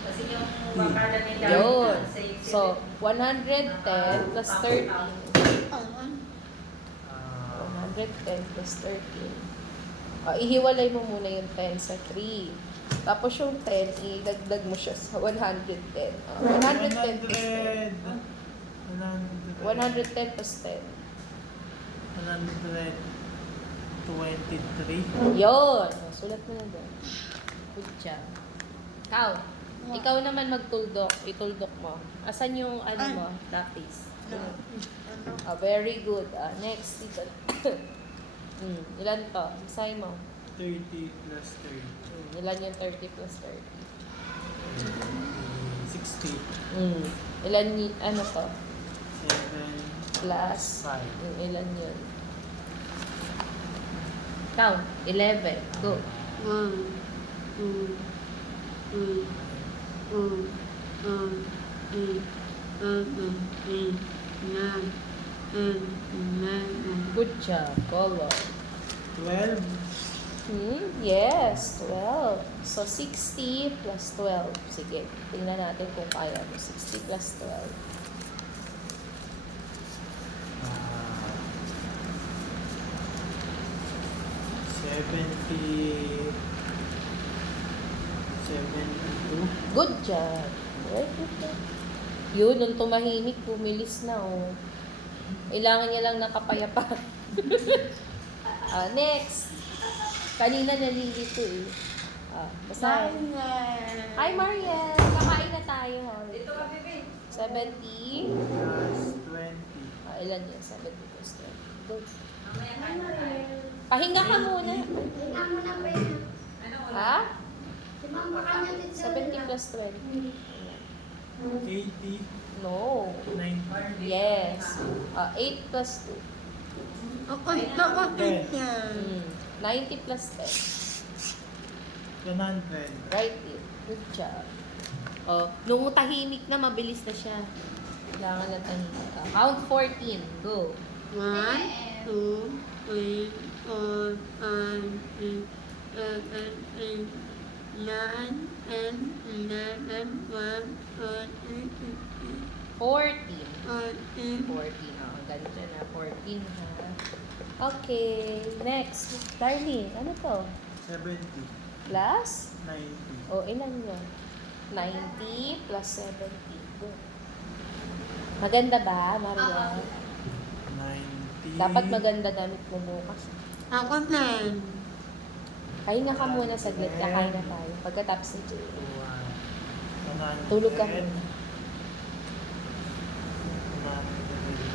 Kasi yung bakala ni Yun. So, 110 plus 13. 110 plus 13. Ihiwalay mo muna yung 10 sa 3. Tapos yung 10, idagdag mo siya sa 110. 110 plus 10. 110 plus 10. 123. Yun. Sulat mo na doon. Good job. Count. Ikaw naman magtuldok. Ituldok mo. Asan yung ano mo? Lapis. Very good. Next. Dito. Ilan to? Isay mo. 30 plus 30. Ilan yung 30 plus 30? 60. Ilan ano to? 7 Plus. 5. Ilan yun? Count. 11. Go. 9. Good job. Color. 12. Yes, 12. So, 60 plus 12. Sige, tingnan natin kung kaya mo. 60 plus 12. 72. Good job. Very good job. Yun, nung tumahimik, pumilis na, oh. Kailangan niya lang nakapayapa. Next. Kanina nalilito, eh. Basta. Hi, Mariel. Kakain na tayo, ha? Dito ka, bebe. 70. Plus 20. Ilan yun? 70 plus 20. Good. Mamaya tayo. Pahinga ka muna. Tingnan mo na ba Ano wala? Ha? Sumama ka na dito sa 70 plus 20. 80. No. 90. Yes. 8 plus 2. 90 plus 10. 100. Right there. Good job. Nung tahimik na, mabilis na siya. Kailangan na tahimik. Count 14. Go. 1, 2, 3, 4, 5, 6, 7, 8, 9, 10, 11, 12, 13, 14. 14. 14. Ganito na. 14 ha. Okay. Next. Darlene, ano to? 70. Plus? 90. Ilan yun? 90 plus 70. Go. Maganda ba, Maria? 90. Dapat maganda damit mo bukas. Ako din. Kain na ka muna saglit. Kakain na tayo. Pagkatapos ni Jay. 100. Tulog ka muna.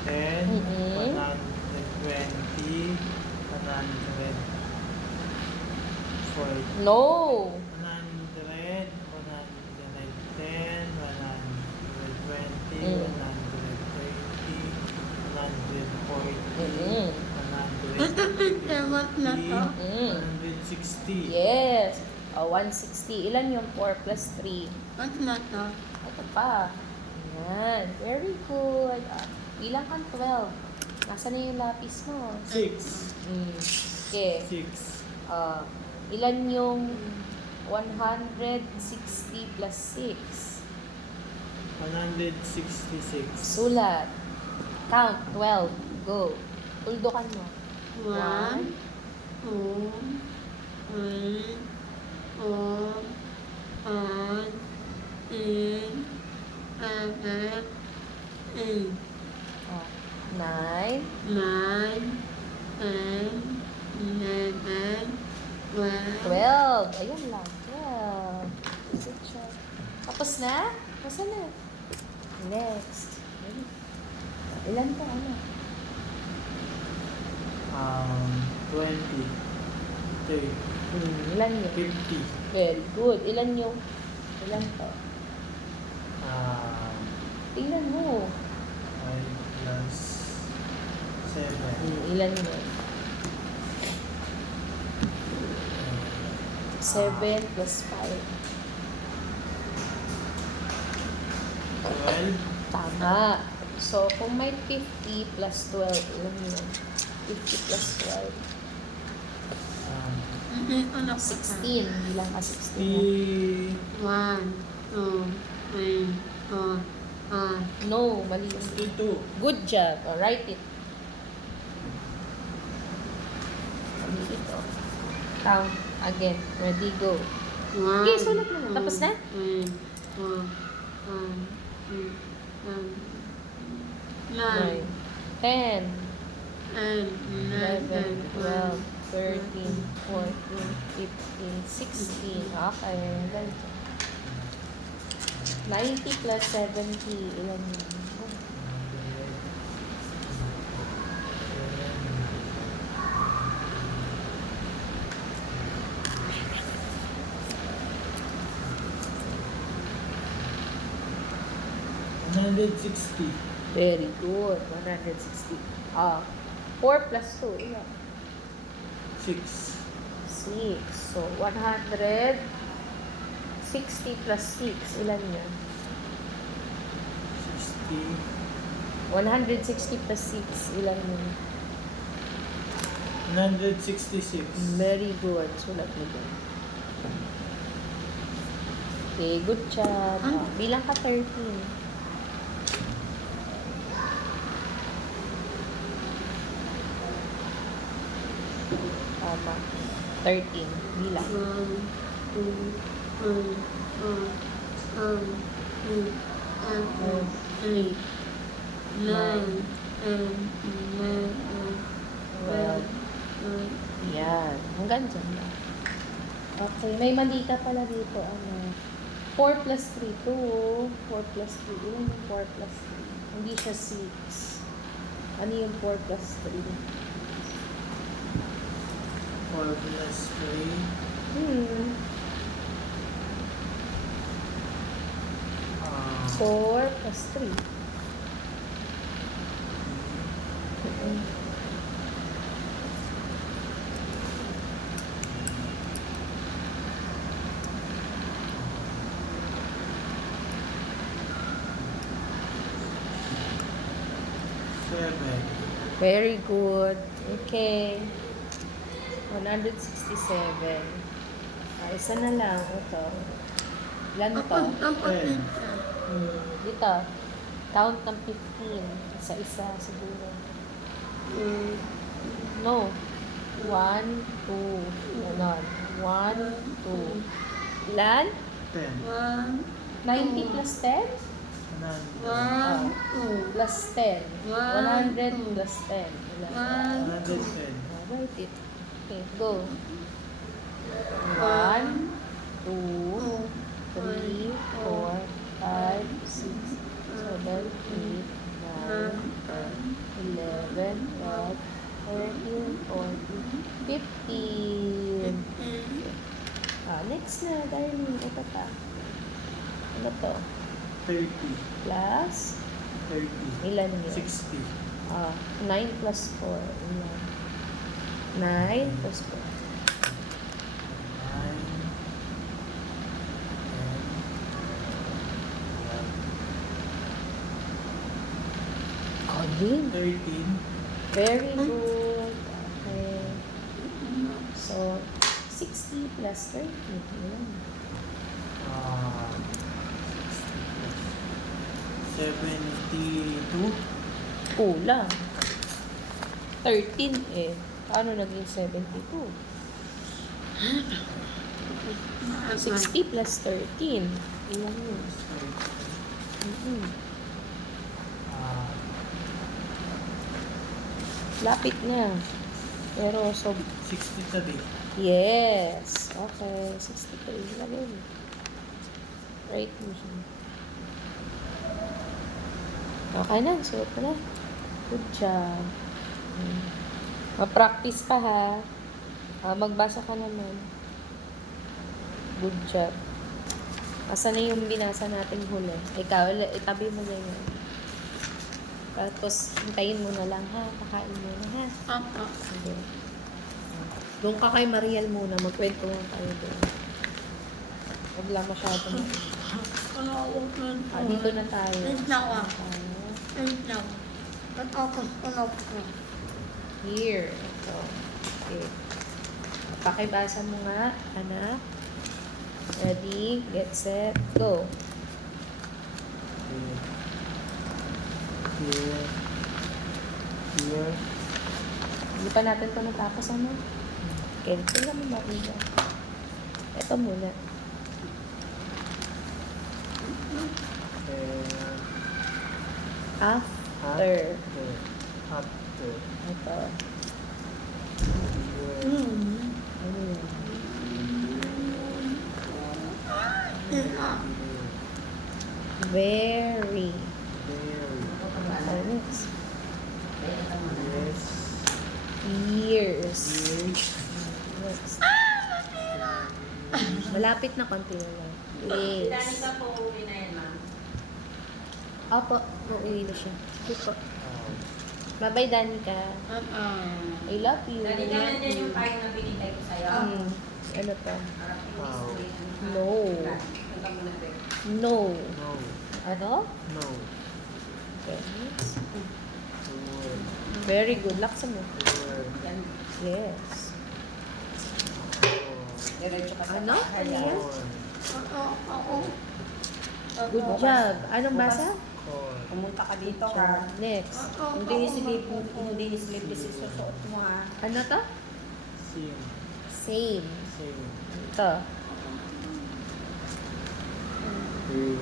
110. Mm-mm. 120. 140. No! 100. 110. 120. Mm. 130. 140. Mm-mm. 157 na to. 160. Yes. 160. Ilan yung 4 plus 3? What na to? Ito pa. Yan. Very good. Bilang kang 12. Nasaan na yung lapis mo? 6. Okay. 6. Ilan yung 160 plus 6? 166. Sulat. Count. 12. Go. Tuldukan mo. 1, 2, 3, 4, 5, 6, 7, 8, 9. 9, 10, 11, 12. 12. Ayun lang. 12. Good job. Tapos na? Masa na? Next. Ilan pa? Ano? 20. 30. Ilan yun? 50. Very good. Ilan yung? Ilan to? Tingnan mo. 5 plus 7. Ilan yun? 7 plus 5. 12. Tama. So, kung may 50 plus 12, ilan yun? 50 plus 12. Hindi ko na 16. Bilang ka 16. 60. 1, 2, 3, 4, 5. No, mali yun. 62. Good job. Write it. Mali ito. Count again. Ready, go. 1, Okay, sulat mo na. Tapos na? 3, 4, 5, 6, 7, 9, 9, 10, 10, 11, 12, 12, 13, 14, 15, 16. Okay, ganito. 90 plus 70. Ilan yun? Very good. 160. 4 plus 2. Ilan? 6. 6. So, 160 plus 6. Ilan yun? 60. 160 plus 6. Ilan yun? 166. Very good. Sulat mo dyan. Okay, good job. Bilang ka 13. Tama. 13. Bilang. 1, 2, 3, 4, 5, 6, 7, 8, 9, 10, 11, 12, 13. Yan. Hanggang dyan lang. Okay. May mali ka pala dito. Ano? 4 plus 3. 2. 4 plus 3. Ilan yung 4 plus 3? Hindi siya 6. Ano yung 4 plus 3? 4 plus 3. 4 plus 3. Very good. Okay. 167. Isa na lang. Ito. Ilan to? Dito. Count ng 15. Isa-isa siguro. No. 1, 2. Ganon. 1, 2. Ilan? 10. 90 plus 10? 1, 2, Plus 10. 100 plus 10. Ilan? 110. Write it. Okay, go. 1, 2, 3, 4, 5, 6, 7, 8, 9, 10, 11, 12, 13, 14, 15. Next na, darling. Ito pa. Ano to? 30. Plus? 30. Ilan yun? 60. 9 plus 4. Ilan? 9 plus 4. 9. 10. 11. Din. 13. Very good. Okay. So, 60 plus 30. Ayan. 72. Kulang. 13 eh. Paano naging 72? 60 plus 13. Ilan yun? Mhm. Lapit na. Pero, so, 63. yes. Okay. 63. Lagay mo. Right mo siya. Okay na. Suot mo na. Good job. Ma-practice pa ha. Magbasa ka naman. Good job. Asan na yung binasa nating huli? Ikaw, itabi mo na yun. Tapos, hintayin mo na lang ha. Pakain mo na ha. Sige. Doon ka kay Mariel muna. Magkwento mo tayo doon. Huwag lang masyadong. Dito na tayo. Wait lang Here. Ito. Okay. Pakibasa mo nga, anak. Ready, get set, go. Here. Here. Hindi pa natin ito natapos, ano? Okay, tingnan mo mauna. Ito muna. After. After. Ito. Here. Ano yun? Very. Very. Ano next? Yes. Years. Years. Next. Malapit na konti na lang. Yes. po uwi na yan, ma'am. Opo, uuwi na siya. Sige po. Bye-bye, Danica. I love you. Dali ka na yan yung payo na binigay ko sa'yo. Ano to? Wow. No. No. No. Ano? No. Okay. next. Word. Very good. Laksan mo. Word. Yes. Diretso ka sa Ano? Ano yan? Corn. Good job. Anong basa? Corn. Pumunta ka dito ka. Next. Hindi slip this isusuot mo ha. Ano to? Same. Same. Same. Ito. Green.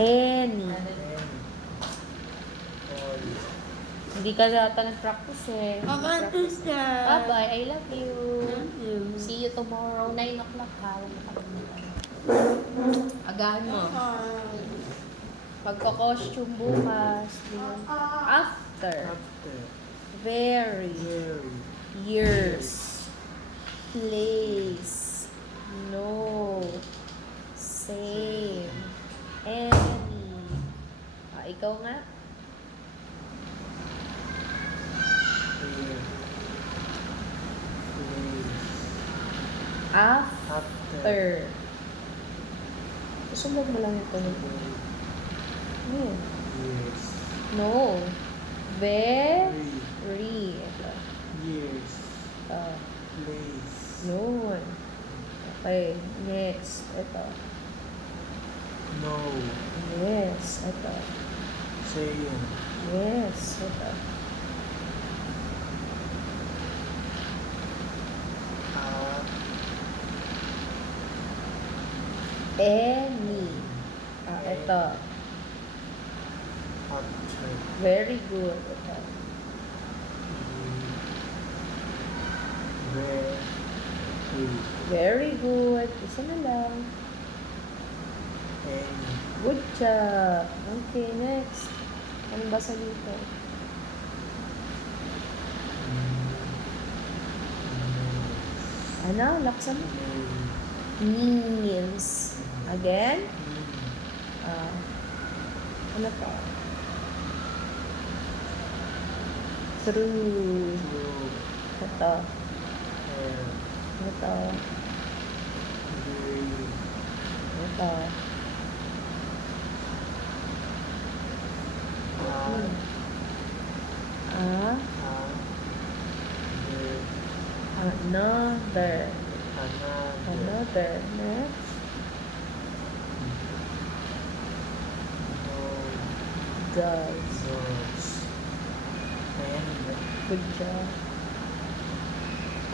Any. And all. Hindi ka yata nag-practice eh. Bye-bye. I love you. See you tomorrow. 9 o'clock ha. Huwag mo kalimutan. Agahan mo. Pagko-costume bukas. After. After. Very. Very. Years. Place. No. Same. Any. Ikaw nga. Here. Place. After. Susunod mo lang ito. Hmm. Years. No. Very. Three. Ito. Years. Place. Noon. Okay. Next. Ito. No. Yes. Ito. Saying. Yes. Ito. Any. Ito. After. Very good. Ito. Very. Very good. Isa na lang. Any. Good job. Okay, next. Anong basa dito? Ano? Laksan mo. Means. Again? Ano to? Through. Ito. Ito. Ito. Another. Next. Does. Good job.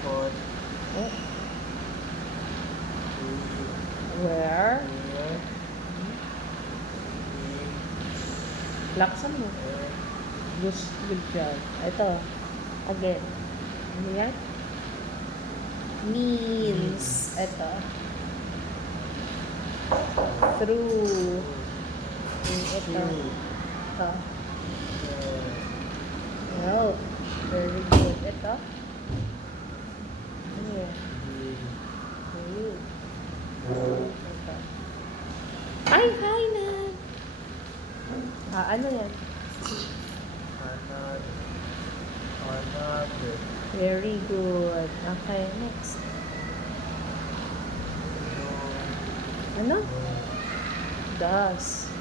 Oh. Where? Laksan mo. Good job. Ito. Again. Ano yan? Means. Ito. Through. Ito. Ito. Wow. Very good. Ito. Ano yan? Good. Ito. Ay, hi na! Ano yan? Another. Very good. Okay, next. Ano? Does.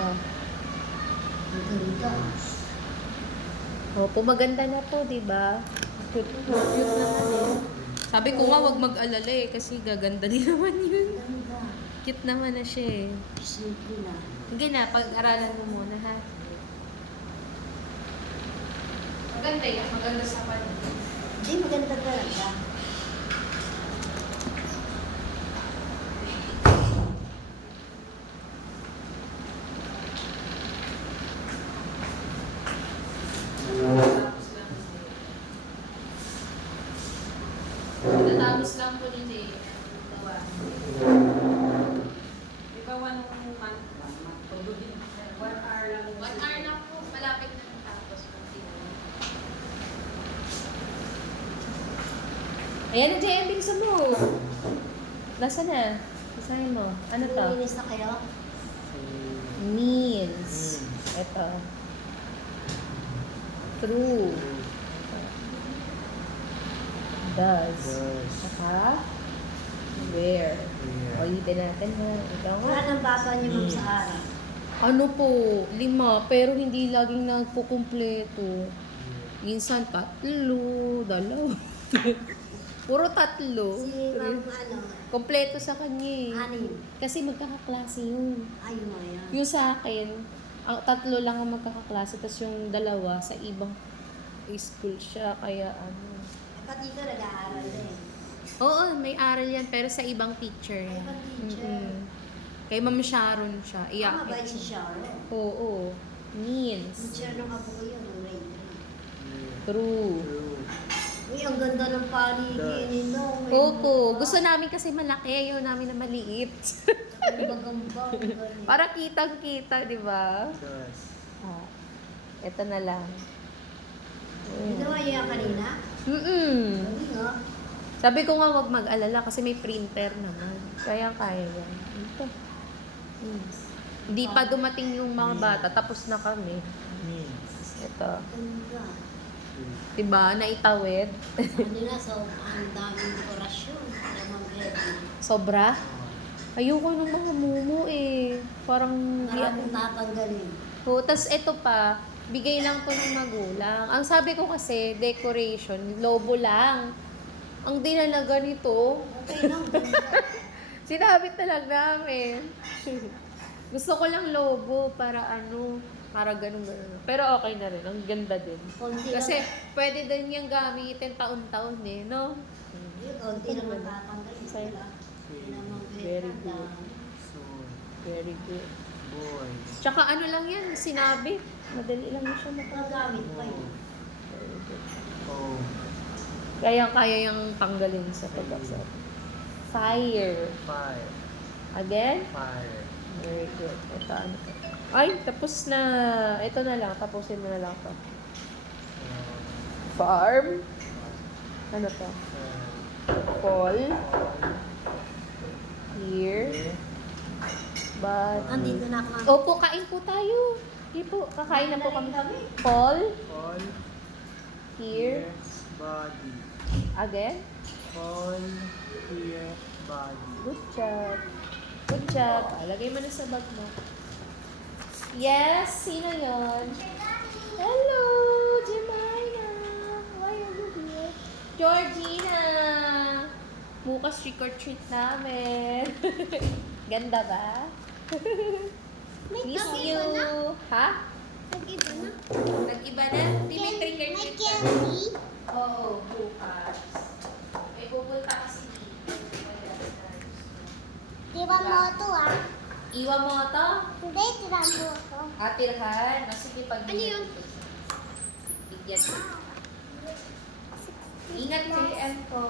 Oh. Oh, pumaganda na to, di ba? Cute naman eh. Sabi ko nga, wag mag-alala eh, kasi gaganda din naman yun. Cute naman na siya eh. Simple na. Sige na, pag-aralan mo muna ha. Maganda yan, maganda sa kanya. Hindi, maganda talaga. Natapos lang po din eh. Di ba 1 month? 1 hour lang. 1 hour lang po, malapit na natapos. Ayan na, JM, bilisan mo. Nasaan na? Basahin mo. Ano to? Linis na kayo? Means. Ito. True. Does. Saka? Where. Ulitin natin ha. Ikaw nga. Wala ng bata niyo Ma'am Sahara. Ano po? 5, pero hindi laging nagpukumpleto. Minsan 3, 2. Puro 3. Si Ma'am ano, Kompleto sa kanya eh. 6. Kasi magkakaklase yun. Ayun mo yan. Yung sa akin, ang 3 lang ang magkakaklase, tapos yung 2 sa ibang school siya, kaya ano. Pati dito nag-aaral din. Oo, may aral yan, pero sa ibang teacher yan. Ibang teacher. Mm-mm. Kay Ma'am Sharon siya. Mabait Iyak. si Sharon. Oo. Means. Teacher ng apo ko yun, ng grade True. 3. Uy, ang ganda ng paligid nito. Opo. Gusto namin kasi malaki, ayaw namin na maliit. Magamba. Para kitang-kita, di ba? Does. Ah, ito na lang. Ginawa niya yan kanina? Sabi nga. Sabi ko nga wag mag-alala kasi may printer naman. Kaya kaya yan. Ito. Hindi pa dumating yung mga bata, tapos na kami. Means. Ito. Ganda. Diba? Naitawid. Ano na, so, ang daming dekorasyon. Para mag-ready. Sobra. Ayoko ng mga mumu eh. Parang di Maraming tatanggalin. Oh, tas ito pa, bigay lang to ng magulang. Ang sabi ko kasi, decoration, lobo lang. Ang dinalaga nito, Okay lang, ganda. sinabit na lang namin. Gusto ko lang lobo para para ganun. Pero okay na rin, ang ganda din. Konti Kasi lang. pwede din niyang gamitin taon-taon eh, no? Yun, konti lang ang tatanggalin. Sa'yo. Hindi naman Very good. Soon. Very good. Boy. Tsaka ano lang yan, sinabit. Madali lang na siya Magagamit pa yun. Very good. Oh. Kaya yung tanggalin sa pag-accept. Fire. Fire. Again? Fire. Very good. Ito, ano to? Ay, tapos na. Ito na lang. Tapusin mo na lang to. Farm. Ano to? Fall. Here. But... Andito na ako. Opo, kain po tayo. Hindi po, kakain na po kami. Fall. Fall. Here. Body. Again. Fall. Here. Body. Good job. Good job. Lagay mo na sa bag mo. Yes, sino yon? Hello, Jemina. Why are you here? Georgina! Bukas trick or treat namin. Ganda ba? Miss Nag-iba you. na? Ha? Nag-iba na? Nag-iba na? Di may trick or May treat ka. candy? Oo, bukas. May pupunta kasi dito. Diba mo ito ah? Iwan mo ito? Hindi, tira mo ito. Atirhan. Sige, pag Ano yun? Bigyan. Ingat, JM po.